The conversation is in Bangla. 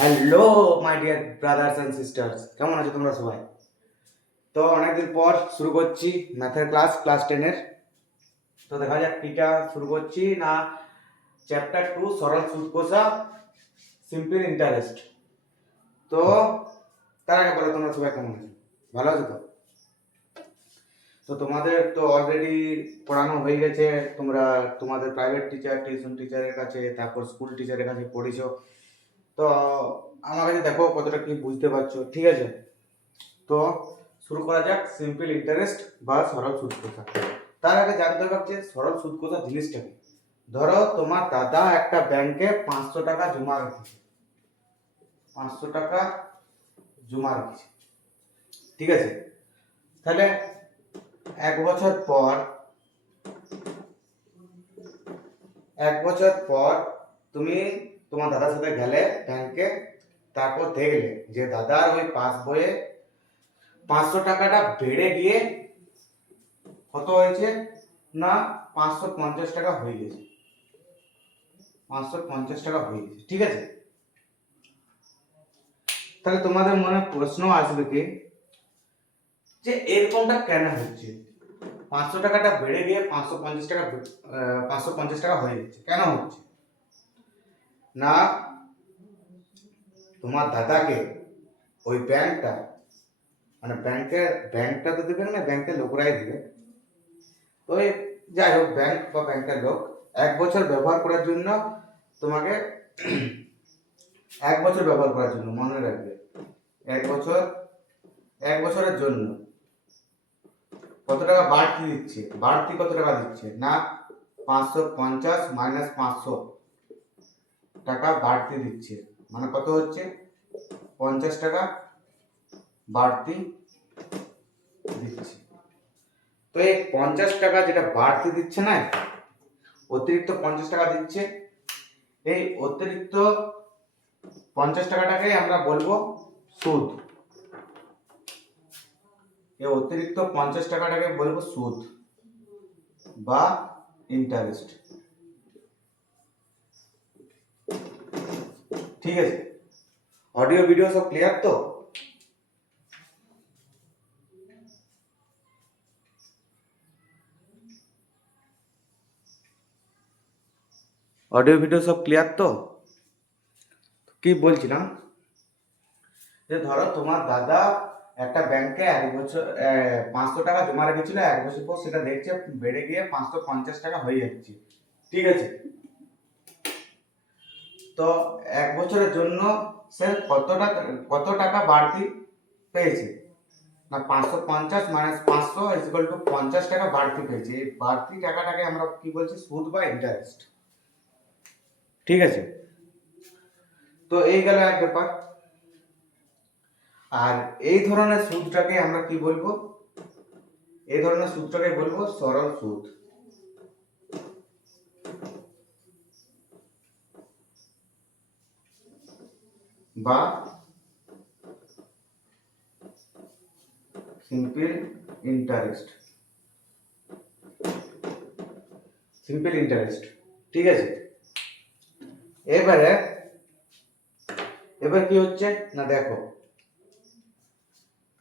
Hello my dear brothers and sisters, কেমন আছো তোমরা সবাই? তো অনেকদিন পর শুরু করছি ম্যাথের ক্লাস 10-এর। তো দেখা যাক কিটা শুরু করছি না। চ্যাপ্টার 2 সরল সুদ কষা, সিম্পল ইন্টারেস্ট। তো তার আগে বলো তোমরা সবাই কেমন আছো? ভালো আছো তো? তো তোমাদের তো অলরেডি পড়ানো হয়ে গেছে, তোমরা তোমাদের প্রাইভেট টিচার, টিউশন টিচারের কাছে, তারপর স্কুল টিচারের কাছে পড়েছো। তো আমার কাছে দেখো কতটা কি বুঝতে পারছো, ঠিক আছে? তো শুরু করা যাক সিম্পল ইন্টারেস্ট বা সরল সুদ কথা। তার আগে জানতে হবে যে সরল সুদ কথা জিনিসটা কি। ধরো তোমার দাদা একটা ব্যাংকে 500 টাকা জমা রেখেছে, 500 টাকা জমা রেখেছে, ঠিক আছে? তাহলে এক বছর পর, তুমি তোমার দাদার সাথে গেলে ব্যাংকে, তারপর দেখলে যে দাদার ওই পাস বইয়ে 500 টাকাটা বেড়ে গিয়ে কত হয়েছে না 550 টাকা হয়ে গেছে, 550 টাকা হয়ে গেছে, ঠিক আছে? তাহলে তোমাদের মনে প্রশ্ন আসবে কি যে এরকমটা কেন হচ্ছে, 500 টাকাটা বেড়ে গিয়ে 550 টাকা হয়ে যাচ্ছে, কেন হচ্ছে না? তোমার দাদাকে ওই ব্যাংকটা, মানে ব্যাংকটা তো দেবে না, ব্যাংকের লোকরাই দিবে। ওই যাই হোক, ব্যাংক বা ব্যাংকের লোক 1 বছর ব্যবহার করার জন্য তোমাকে 1 বছর ব্যবহার করার জন্য, মনে রাখবে, 1 বছর, 1 বছরের জন্য কত টাকা বাড়তি দিচ্ছে, বাড়তি কত টাকা দিচ্ছে না 550 মাইনাস 500 টাকা বাড়তি দিচ্ছে, মানে কত হচ্ছে 50 টাকা বাড়তি দিচ্ছে। তো এই 50 টাকা যেটা বাড়তি দিচ্ছে না, অতিরিক্ত 50 টাকা দিচ্ছে, এই অতিরিক্ত 50 টাকাটাকে আমরা বলবো সুদ। এই অতিরিক্ত 50 টাকাটাকে বলবো সুদ বা ইন্টারেস্ট, ঠিক আছে? অডিও ভিডিও সব ক্লিয়ার তো? অডিও ভিডিও সব ক্লিয়ার তো? কি বলছিলাম যে ধরো তোমার দাদা একটা ব্যাংকে 1 বছর 500 টাকা জমা রেখেছিল, 1 বছর পর সেটা দেখছে বেড়ে গিয়ে 550 টাকা হয়ে যাচ্ছে, ঠিক আছে? তো 1 বছরের জন্য সে কত টাকা বাড়তি পেয়েছে না 550 মাইনাস 500 ইকুয়াল টু 50 টাকা বাড়তি পেয়েছে। এই বাড়তি টাকাটাকে আমরা কি বলছি, সুদ বা ইন্টারেস্ট, ঠিক আছে? তো এই গেল এক ব্যাপার। আর এই ধরনের সুদটাকে আমরা কি বলবো, এই ধরনের সুদটাকে বলবো সরল সুদ বা সিম্পল ইন্টারেস্ট, সিম্পল ইন্টারেস্ট, ঠিক আছে? এবারে এবার কি হচ্ছে না দেখো,